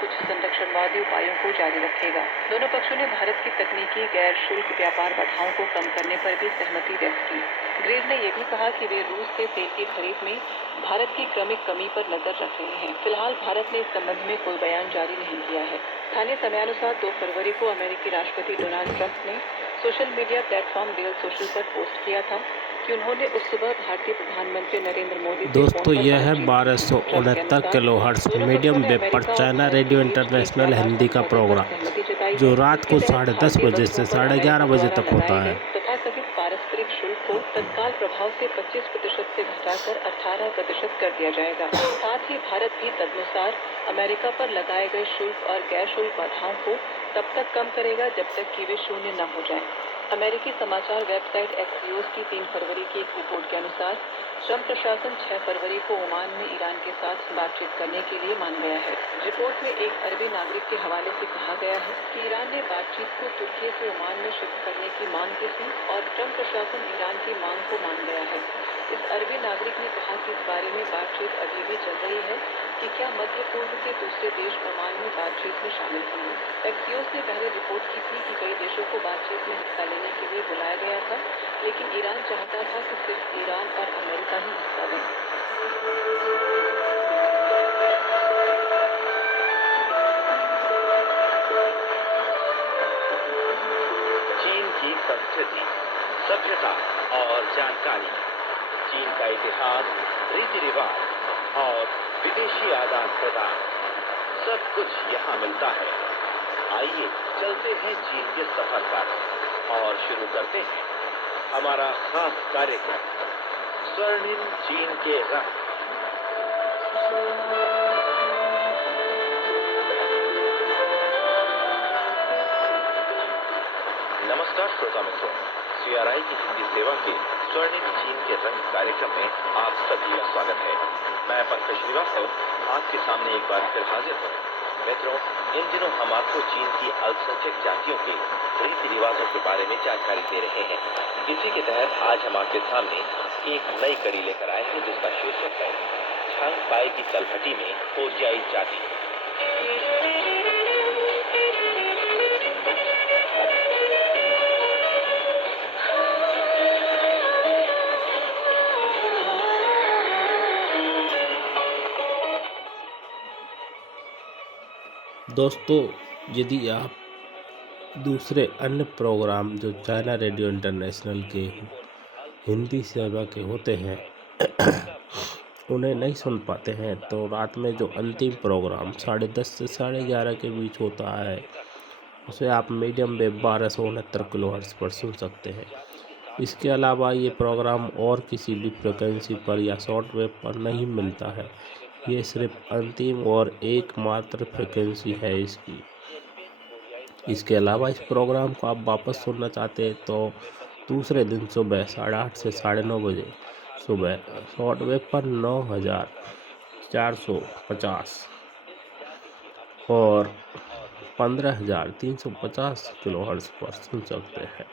कुछ संरक्षणवादी उपायों को जारी रखेगा। दोनों पक्षों ने भारत की तकनीकी गैर शुल्क व्यापार बाधाओं को कम करने पर भी सहमति व्यक्त की। ग्रेव ने यह भी कहा कि वे रूस से तेल की खरीद में भारत की क्रमिक कमी पर नजर रख रहे हैं। फिलहाल भारत ने इस संबंध में कोई बयान जारी नहीं किया है। स्थानीय समयानुसार 2 फरवरी को अमेरिकी राष्ट्रपति डोनाल्ड ट्रंप ने सोशल मीडिया प्लेटफॉर्म डेल सोशल पर पोस्ट किया था कि उन्होंने उस सुबह भारतीय प्रधानमंत्री नरेंद्र मोदी से दोस्तों, फोन पर यह है बातचीत की। 1269 किलोहर्ट्ज़ मीडियम वेव पर चाइना रेडियो इंटरनेशनल हिंदी का प्रोग्राम, जो रात को 10:30 बजे से 11:30 बजे तक होता है। तथाकथित पारस्परिक शुल्क को तत्काल प्रभाव से 25% से घटाकर 18% कर दिया जाएगा। साथ ही भारत भी तदनुसार अमेरिका पर लगाए गए शुल्क और गैर शुल्क बाधाओं को तब तक कम करेगा जब तक कि वे शून्य न हो जाएं। अमेरिकी समाचार वेबसाइट एक्सियोस की 3 फरवरी की एक रिपोर्ट के अनुसार ट्रंप प्रशासन 6 फरवरी को ओमान में ईरान के साथ बातचीत करने के लिए मान गया है। रिपोर्ट में एक अरबी नागरिक के हवाले से कहा गया है कि ईरान ने बातचीत को तुर्की से ओमान में शिफ्ट करने की मांग की थी और ट्रंप प्रशासन ईरान की मांग को मान गया है। इस अरबी नागरिक ने कहा कि इस बारे में बातचीत अभी भी चल रही है कि क्या मध्य पूर्व के दूसरे देश ओमान में बातचीत में शामिल होंगे। एक्सियोस ने पहले रिपोर्ट की थी कि कई देशों को बातचीत में हिस्सा लेने के लिए बुलाया गया था, लेकिन ईरान चाहता था कि सिर्फ ईरान और अमेरिका ही हिस्सा लें। चीन की संस्कृति, सभ्यता और जानकारी, चीन का इतिहास, रीति रिवाज और विदेशी आदान प्रदान, सब कुछ यहाँ मिलता है। आइए चलते हैं चीन के सफर पर और शुरू करते हैं हमारा खास कार्यक्रम स्वर्णिम चीन के रंग। नमस्कार श्रोता मित्रों, CRI की हिंदी सेवा के स्वर्णिम चीन के रंग कार्यक्रम में आप सभी का स्वागत है। मैं पंकज श्रीवास्तव आपके सामने एक बार फिर हाजिर हूँ। मित्रों, इन दिनों हम आपको चीन की अल्पसंख्यक जातियों के रीति रिवाजों के बारे में जानकारी दे रहे हैं। इसी के तहत आज हम आपके सामने एक नई कड़ी लेकर आए हैं जिसका शीर्षक है छांगपाई की तलहटी में कोरियाई जाति। दोस्तों, यदि आप दूसरे अन्य प्रोग्राम जो चाइना रेडियो इंटरनेशनल के हिंदी सेवा के होते हैं उन्हें नहीं सुन पाते हैं तो रात में जो अंतिम प्रोग्राम 10:30 से 11:30 के बीच होता है उसे आप मीडियम वेव 1269 किलोहर्ट्ज़ पर सुन सकते हैं। इसके अलावा ये प्रोग्राम और किसी भी फ्रिक्वेंसी पर या शॉर्ट वेव पर नहीं मिलता है। ये सिर्फ अंतिम और एकमात्र फ्रिक्वेंसी है इसकी। इसके अलावा इस प्रोग्राम को आप वापस सुनना चाहते हैं तो दूसरे दिन सुबह 8:30 से 9:30 बजे सुबह शॉर्ट वेव पर 9450 और 15,350 किलोहर्ट्ज़ पर सुन सकते हैं।